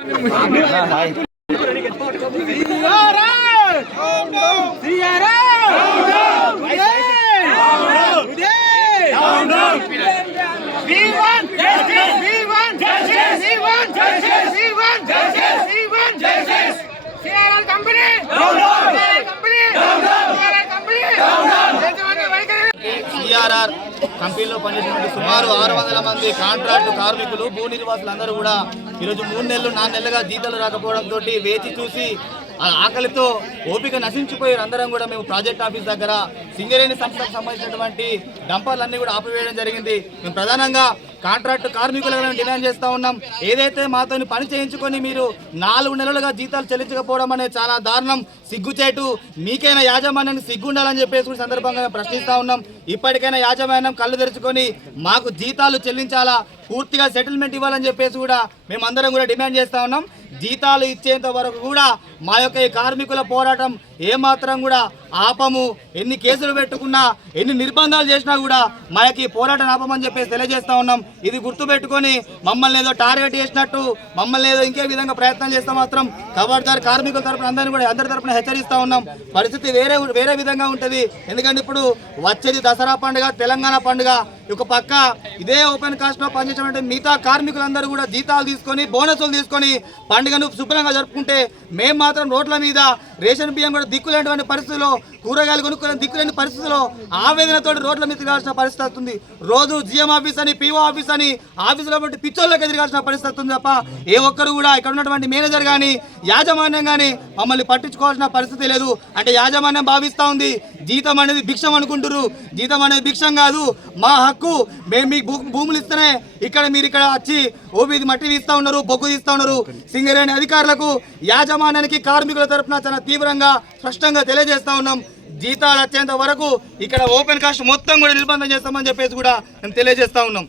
We no. justice! We want justice! We want justice! We want justice! కంపెనీలో పనిచేసినటువంటి సుమారు ఆరు వందల మంది కాంట్రాక్టు కార్మికులు భూ నిర్వాసులు అందరూ కూడా ఈరోజు మూడు నెలలు నాలుగు నెలలుగా జీతాలు రాకపోవడంతో వేచి చూసి ఆ ఆకలితో ఓపిక నశించిపోయారు. అందరం కూడా మేము ప్రాజెక్ట్ ఆఫీస్ దగ్గర సింగరేణి సంస్థకు సంబంధించినటువంటి డంపర్లన్నీ కూడా ఆపివేయడం జరిగింది. మేము ప్రధానంగా కాంట్రాక్ట్ కార్మికులను డిమాండ్ చేస్తూ ఉన్నాం. ఏదైతే మాతో పని చేయించుకొని మీరు నాలుగు నెలలుగా జీతాలు చెల్లించకపోవడం అనేది చాలా దారుణం. సిగ్గుచేటు మీకైనా యాజమాన్యాన్ని సిగ్గుండాలని చెప్పేసి కూడా సందర్భంగా ప్రశ్నిస్తూ ఉన్నాం. ఇప్పటికైనా యాజమాన్యం కళ్ళు తెరుచుకొని మాకు జీతాలు చెల్లించాలా? పూర్తిగా సెటిల్మెంట్ ఇవ్వాలని చెప్పేసి కూడా మేమందరం కూడా డిమాండ్ చేస్తూ ఉన్నాం. జీతాలు ఇచ్చేంత వరకు కూడా మా యొక్క ఈ కార్మికుల పోరాటం ఏమాత్రం కూడా ఆపము. ఎన్ని కేసులు పెట్టుకున్నా ఎన్ని నిర్బంధాలు చేసినా కూడా మనకి పోరాటం ఆపమని చెప్పేసి తెలియజేస్తా ఉన్నాం. ఇది గుర్తుపెట్టుకొని మమ్మల్ని ఏదో టార్గెట్ చేసినట్టు మమ్మల్ని ఏదో ఇంకే విధంగా ప్రయత్నం చేస్తే మాత్రం ఖబర్దార్ కార్మికుల తరపున అందరినీ కూడా అందరి తరపున హెచ్చరిస్తా ఉన్నాం. పరిస్థితి వేరే వేరే విధంగా ఉంటుంది. ఎందుకంటే ఇప్పుడు వచ్చేది దసరా పండుగ తెలంగాణ పండుగ. ఒక పక్క ఇదే ఓపెన్ కాస్ట్లో పనిచేసినటువంటి మిగతా కార్మికులందరూ కూడా జీతాలు తీసుకొని బోనసులు తీసుకొని పండుగను శుభ్రంగా జరుపుకుంటే మేము మాత్రం రోడ్ల మీద రేషన్ బియ్యం కూడా దిక్కులేని పరిస్థితుల్లో కూరగాయలు కొనుక్కునే దిక్కులేని పరిస్థితుల్లో ఆవేదనతో రోడ్ల మీద తిరగాల్సిన పరిస్థితి వస్తుంది. రోజు జిఎం ఆఫీస్ అని పిఓ ఆఫీస్ అని ఆఫీసులో పిచ్చోళ్ళకి ఎదిగాల్సిన పరిస్థితి వస్తుంది తప్ప ఏ ఒక్కరు కూడా ఇక్కడ ఉన్నటువంటి మేనేజర్ కానీ యాజమాన్యం కానీ మమ్మల్ని పట్టించుకోవాల్సిన పరిస్థితి లేదు. అంటే యాజమాన్యం భావిస్తూ ఉంది. జీతం అనేది భిక్షం అనుకుంటున్నారు జీతం అనేది భిక్షం కాదు. మా హక్కు. మేము మీకు భూ- భూములు ఇస్తేనే ఇక్కడ మీరు ఇక్కడ వచ్చి ఓబీ మట్టి తీస్తా ఉన్నారు బొగ్గు తీస్తా ఉన్నారు. సింగరేణి అధికారులకు యాజమాన్యానికి కార్మికుల తరఫున చాలా తీవ్రంగా స్పష్టంగా తెలియజేస్తా ఉన్నాం. జీతాలు వచ్చేంత వరకు ఇక్కడ ఓపెన్ కాస్ట్ మొత్తం కూడా నిర్బంధం చేస్తామని చెప్పేసి కూడా మేము తెలియజేస్తా ఉన్నాం.